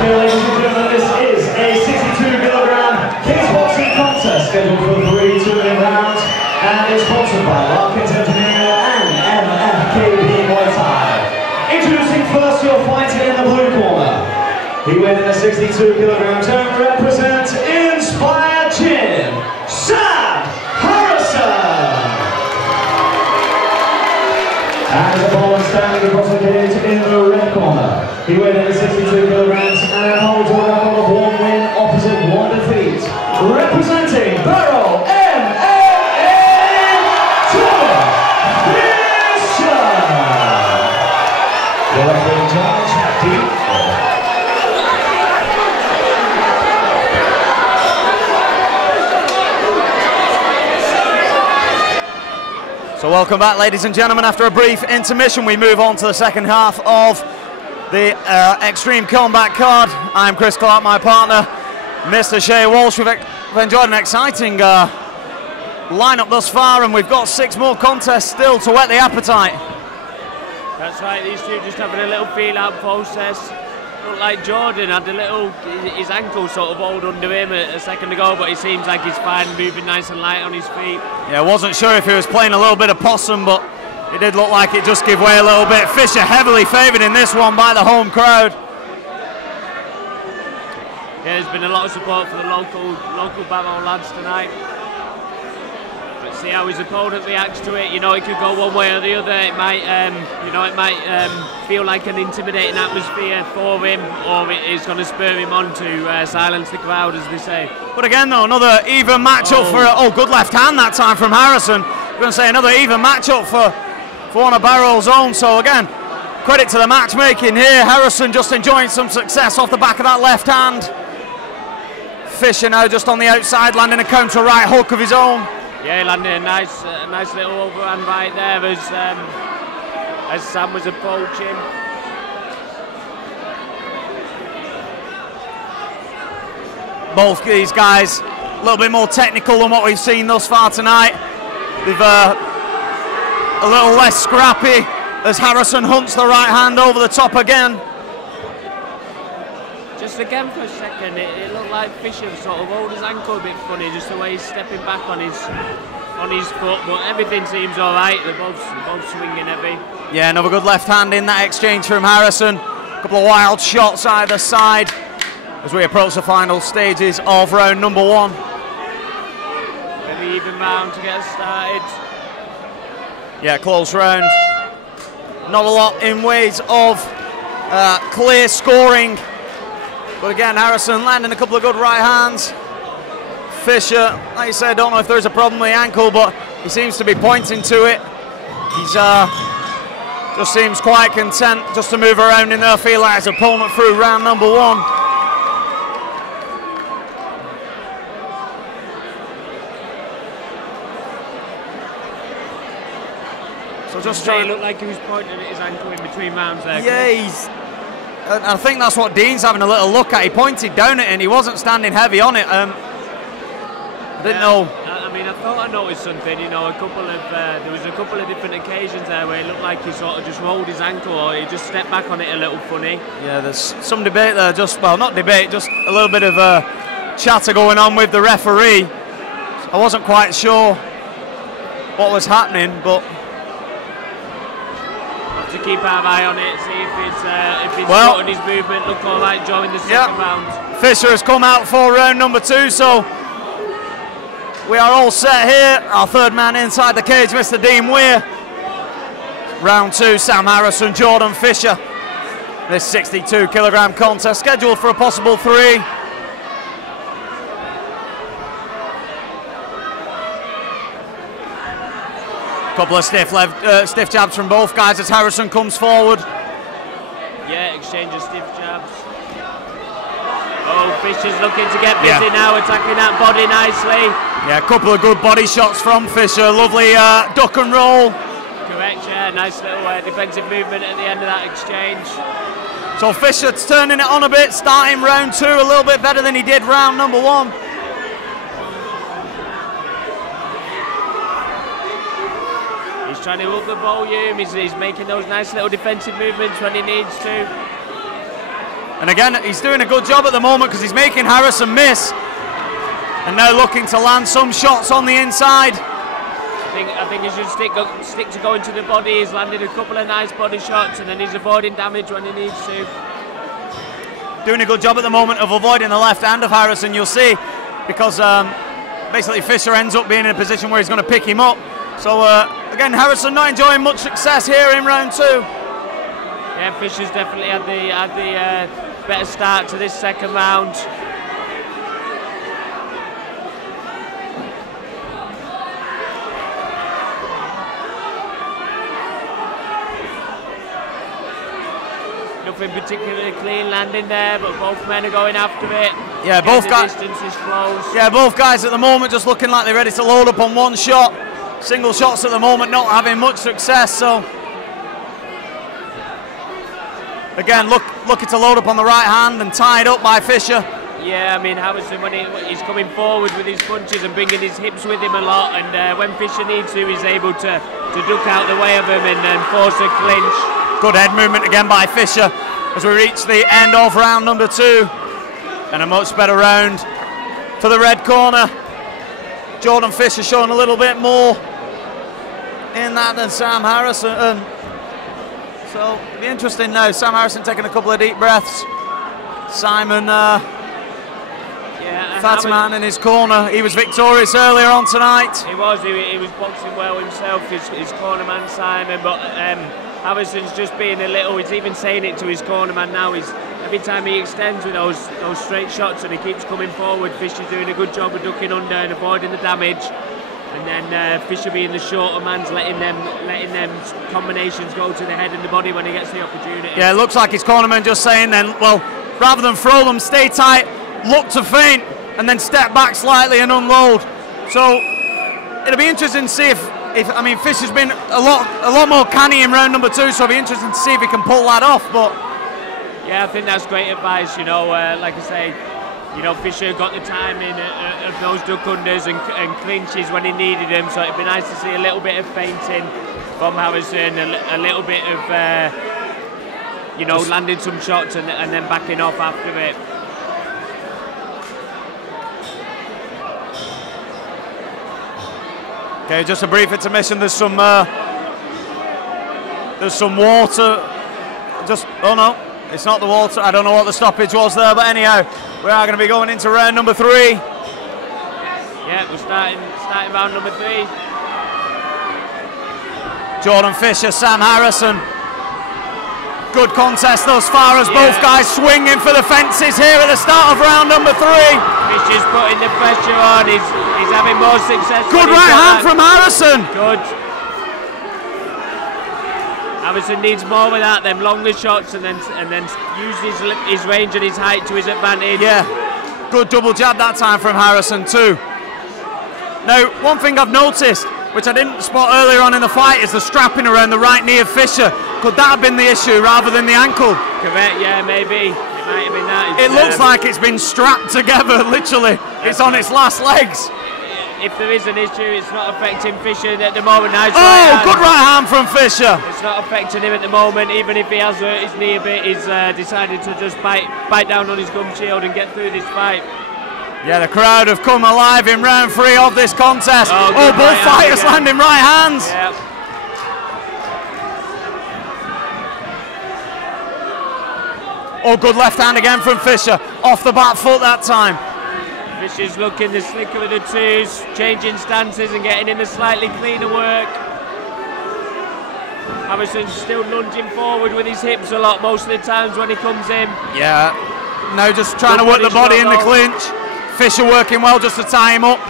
Okay, ladies and gentlemen, this is a 62kg kickboxing contest scheduled for 3 2-minute rounds, and it's sponsored by Larkins Engineer and MFKB Muay Thai. Introducing first your fighter in the blue corner. He weighed in a 62kg term, represents Inspired Gym, Sam Harrison. And his opponent standing across the cage in the red corner. He weighed in at 62kg and holds a record of 1 win, opposite 1 defeat. Representing Barrow MMA, Thomas Fisher. Your referee in charge, Dean. So welcome back, ladies and gentlemen. After a brief intermission, we move on to the second half of the X-Treme combat card. I'm Chris Clark, my partner, Mr. Shea Walsh. We've enjoyed an exciting lineup thus far, and we've got 6 more contests still to whet the appetite. That's right, these two just having a little feel-out process. Looked like Jordan had a little, his ankle sort of hold under him a second ago, but he seems like he's fine, moving nice and light on his feet. Yeah, wasn't sure if he was playing a little bit of possum, but it did look like it just gave way a little bit. Fisher heavily favoured in this one by the home crowd. Yeah, there's been a lot of support for the local Bamo lads tonight. Let's see how his opponent reacts to it. You know, it could go one way or the other. It might, feel like an intimidating atmosphere for him, or it is going to spur him on to silence the crowd, as they say. But again, though, another even matchup for good left hand that time from Harrison. I'm going to say another even matchup for one of Barrow's own. So again, credit to the matchmaking here. Harrison just enjoying some success off the back of that left hand. Fisher now just on the outside, landing a counter right hook of his own. Yeah, he landed a nice little overhand right there as Sam was approaching. Both these guys a little bit more technical than what we've seen thus far tonight. They've a little less scrappy as Harrison hunts the right hand over the top again. Just again for a second, it looked like Fisher sort of hold his ankle a bit funny, just the way he's stepping back on his foot, but everything seems all right. They're both swinging heavy. Yeah, another good left hand in that exchange from Harrison. A couple of wild shots either side as we approach the final stages of round number 1. Maybe even round to get us started. Yeah, close round. Not a lot in ways of clear scoring. But again, Harrison landing a couple of good right hands. Fisher, like you said, don't know if there's a problem with the ankle, but he seems to be pointing to it. He's just seems quite content just to move around in there, feel like his opponent through round number 1. So just trying to look like he was pointing at his ankle in between rounds there. Yeah, I think that's what Dean's having a little look at. He pointed down it and he wasn't standing heavy on it. Didn't know. I mean, I thought I noticed something. You know, there was a couple of different occasions there where it looked like he sort of just rolled his ankle, or he just stepped back on it a little funny. Yeah, there's some debate there. Not debate, just a little bit of chatter going on with the referee. I wasn't quite sure what was happening, but to keep our eye on it, see if it's well, his movement look all right during the second round. Fisher has come out for round number 2, so we are all set here. Our third man inside the cage, Mr. Dean Weir. Round 2, Sam Harrison, Jordan Fisher. This 62kg contest scheduled for a possible 3. Couple of stiff jabs from both guys as Harrison comes forward. Yeah, exchange of stiff jabs. Oh, Fisher's looking to get busy now, attacking that body nicely. Yeah, a couple of good body shots from Fisher. Lovely duck and roll. Correct, yeah, nice little defensive movement at the end of that exchange. So Fisher's turning it on a bit, starting round 2 a little bit better than he did round number 1. He's trying to up the volume, he's making those nice little defensive movements when he needs to. And again, he's doing a good job at the moment because he's making Harrison miss. And now looking to land some shots on the inside. I think he should stick to going to the body. He's landed a couple of nice body shots and then he's avoiding damage when he needs to. Doing a good job at the moment of avoiding the left hand of Harrison, you'll see, because basically Fisher ends up being in a position where he's going to pick him up. So again, Harrison not enjoying much success here in round 2. Yeah, Fisher's definitely had the better start to this second round. Nothing particularly clean landing there, but both men are going after it. Yeah, both guys. Distance is close. Yeah, both guys at the moment just looking like they're ready to load up on one shot. Single shots at the moment, not having much success. So again, looking to load up on the right hand and tied up by Fisher. Yeah, I mean Harrison, when he's coming forward with his punches and bringing his hips with him a lot, and when Fisher needs to, he's able to duck out the way of him and force a clinch. Good head movement again by Fisher as we reach the end of round number 2. And a much better round for the red corner. Jordan Fisher showing a little bit more in that than Sam Harrison. So it'll be interesting now. Sam Harrison taking a couple of deep breaths. Simon Fatman in his corner. He was victorious earlier on tonight. He was boxing well himself, his corner man Simon, but Harrison's just being a little, he's even saying it to his corner man now, every time he extends with those straight shots and he keeps coming forward, Fisher's doing a good job of ducking under and avoiding the damage. And then Fisher being the shorter man's letting them combinations go to the head and the body when he gets the opportunity. Yeah, it looks like his cornerman just saying then, well, rather than throw them, stay tight, look to feint, and then step back slightly and unload. So it'll be interesting to see I mean, Fisher's been a lot more canny in round number 2, so it'll be interesting to see if he can pull that off. But yeah, I think that's great advice. You know, like I say, you know, Fisher got the timing of those duck unders and clinches when he needed them. So it'd be nice to see a little bit of feinting from Harrison, a little bit of you know, landing some shots and then backing off after it. okay, just a brief intermission. There's some water. Oh no, it's not the water. I don't know what the stoppage was there, but anyhow, we are going to be going into round number 3. Yeah, we're starting round number 3. Jordan Fisher, Sam Harrison. Good contest thus far as both guys swinging for the fences here at the start of round number 3. Fisher's putting the pressure on. He's having more success. Good right hand from Harrison. Good. Harrison needs more with that, them longer shots, and then use his range and his height to his advantage. Yeah, good double jab that time from Harrison too. Now, one thing I've noticed, which I didn't spot earlier on in the fight, is the strapping around the right knee of Fisher. Could that have been the issue rather than the ankle? Correct, yeah, maybe. It might have been that. It looks like it's been strapped together, literally. It's on its last legs. If there is an issue, it's not affecting Fisher at the moment. Nice good right hand from Fisher. It's not affecting him at the moment, even if he has hurt his knee a bit. He's decided to just bite down on his gum shield and get through this fight. Yeah, the crowd have come alive in round 3 of this contest. Both fighters landing right hands. Yep. Good left hand again from Fisher. Off the back foot that time. Fisher's looking the slicker of the twos, changing stances and getting in a slightly cleaner work. Harrison's still lunging forward with his hips a lot most of the times when he comes in. Yeah, now just trying to work the body in the clinch. Fisher working well just to tie him up.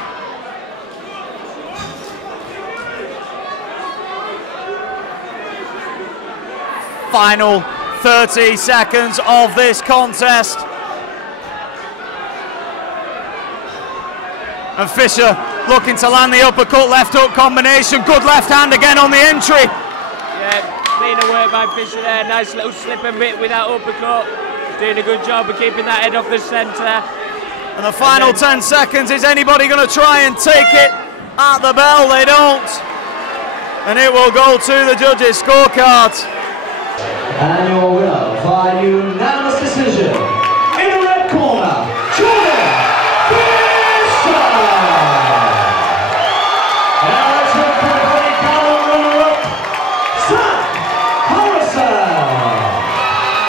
Final 30 seconds of this contest. And Fisher looking to land the uppercut, left hook combination. Good left hand again on the entry. Yeah, cleaner work by Fisher there. Nice little slip and bit with that uppercut. He's doing a good job of keeping that head off the centre. And the final 10 seconds, is anybody going to try and take it at the bell? They don't. And it will go to the judges' scorecards. And